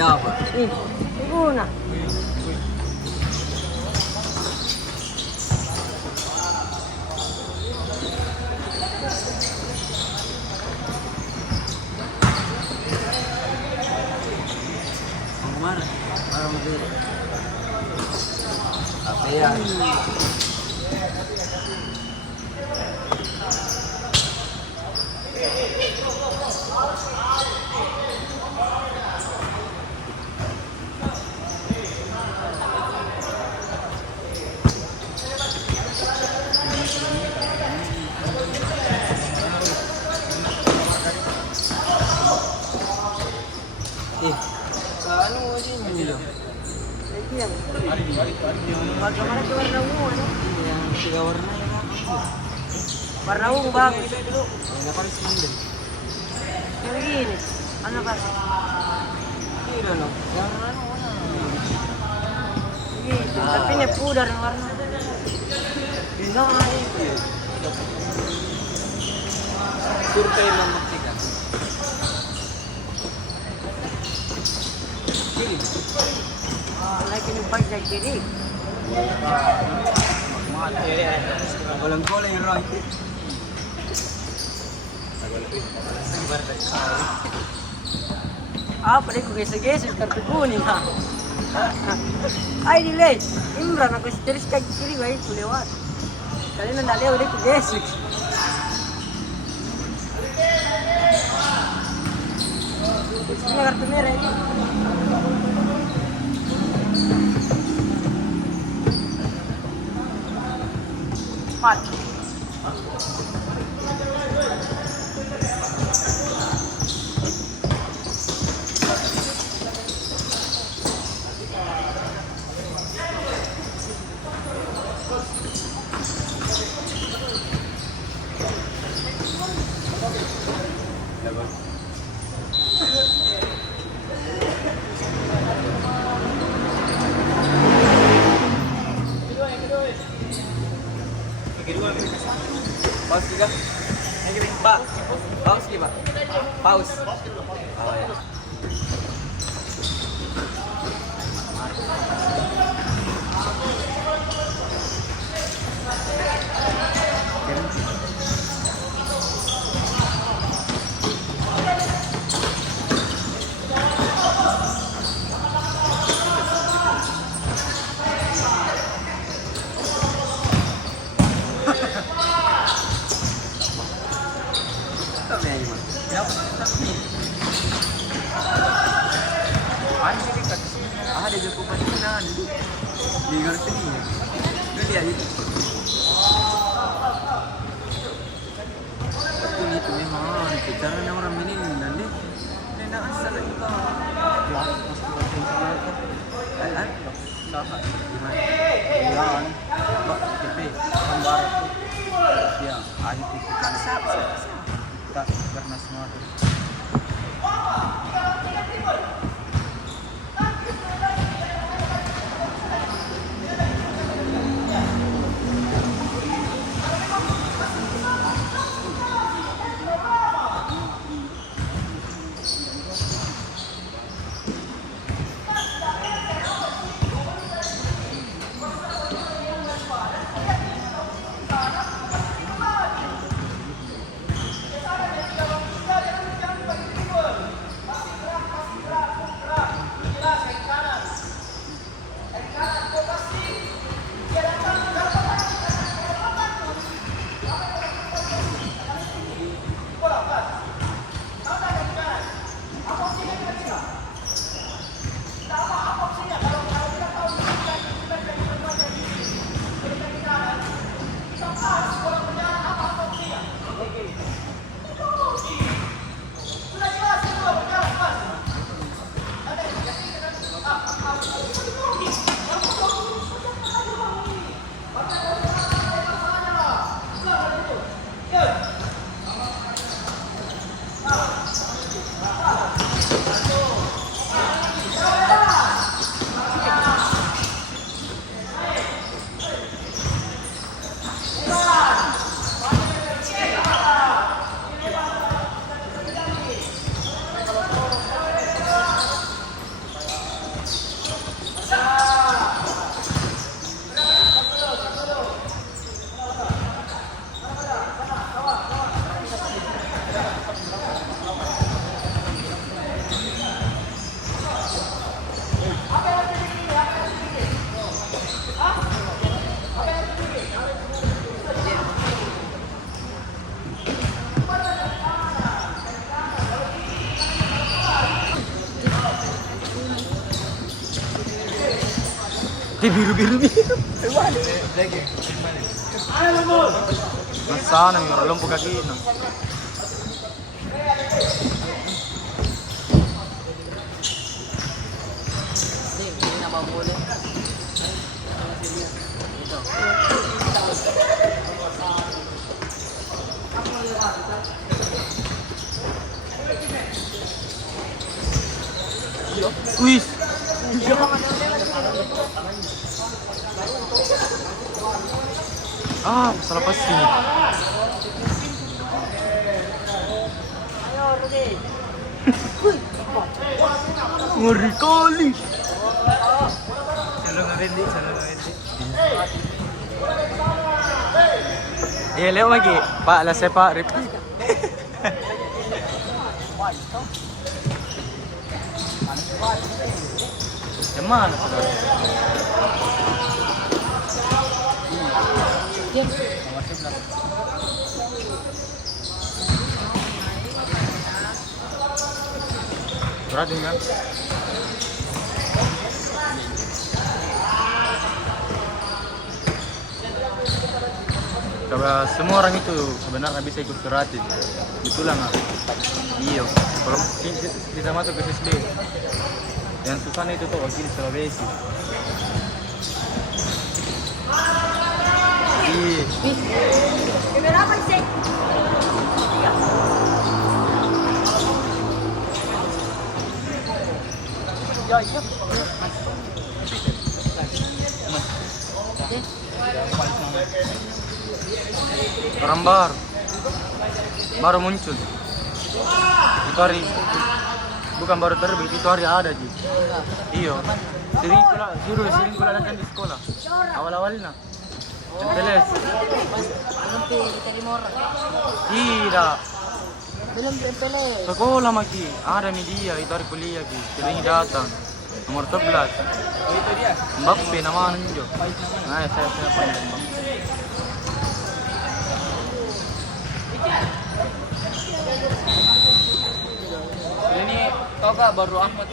dapat. Nih, guna. Kemarin, orang itu apa ya? Ano ini loh? Lagi yang. Bagaimana tuh warna ungu? Yang tiga warna ya. Warna ungu bagus. Yang paling sembilan. Yang gini. Ano ka? Tidak loh. Yang anu mana? Gitu. Tapi ini pudar yang warna. Bisa itu. Survei membuktikan. Kiri. Lagi ni pag kiri. Walang kulay Roy. Apa deh kugesek-gesek kartu kuning ha. Ay delay. Imran aku seteris kaki kiri baik tu lewat. Kali nanda lewat deh kugesek. Ini kartu merah ini. Cepat. Paus juga. Pak. Paus gimana? Paus. Oh ya. Ada juga kemungkinan di ngerti nih, itu dia itu. Tapi itu memang bicaranya orang ini nanti tidak asal juga. Ya, kan? Sama gimana? Bulan, TV, gambar itu, ya, akhir itu kan tak karena semua itu. biru. Nasana yung rolong pagkaki no. Hindi na mahuli. Quiz. Salah pas sini. Ayo, Rudy. Ngeri kali. Salo na rin di. Leo lagi. Pak, lah saya Pak. Yang mana saudara? Berat ini kan? Kalau semua orang itu sebenarnya bisa ikut keratin, itulah nggak? Iya. Kalau kita masuk ke SSB, yang susah itu tuh wakil Sulawesi. Iya. Berapa sih? Iya. Orang baru muncul. Itu hari bukan baru terbit, itu hari ada Ji. Iya. Sering pula datang di sekolah. Awal-awalnya. Teles. Belum kita 5 orang. Tidak. Belum pele. Sekolah maki. Ada media itu hari kuliah Ji. Sering datang. Nomor 11. Itu dia. Mbappe namanya juga. Nah, saya panggil Mbappe. Ini tau gak baru Ahmad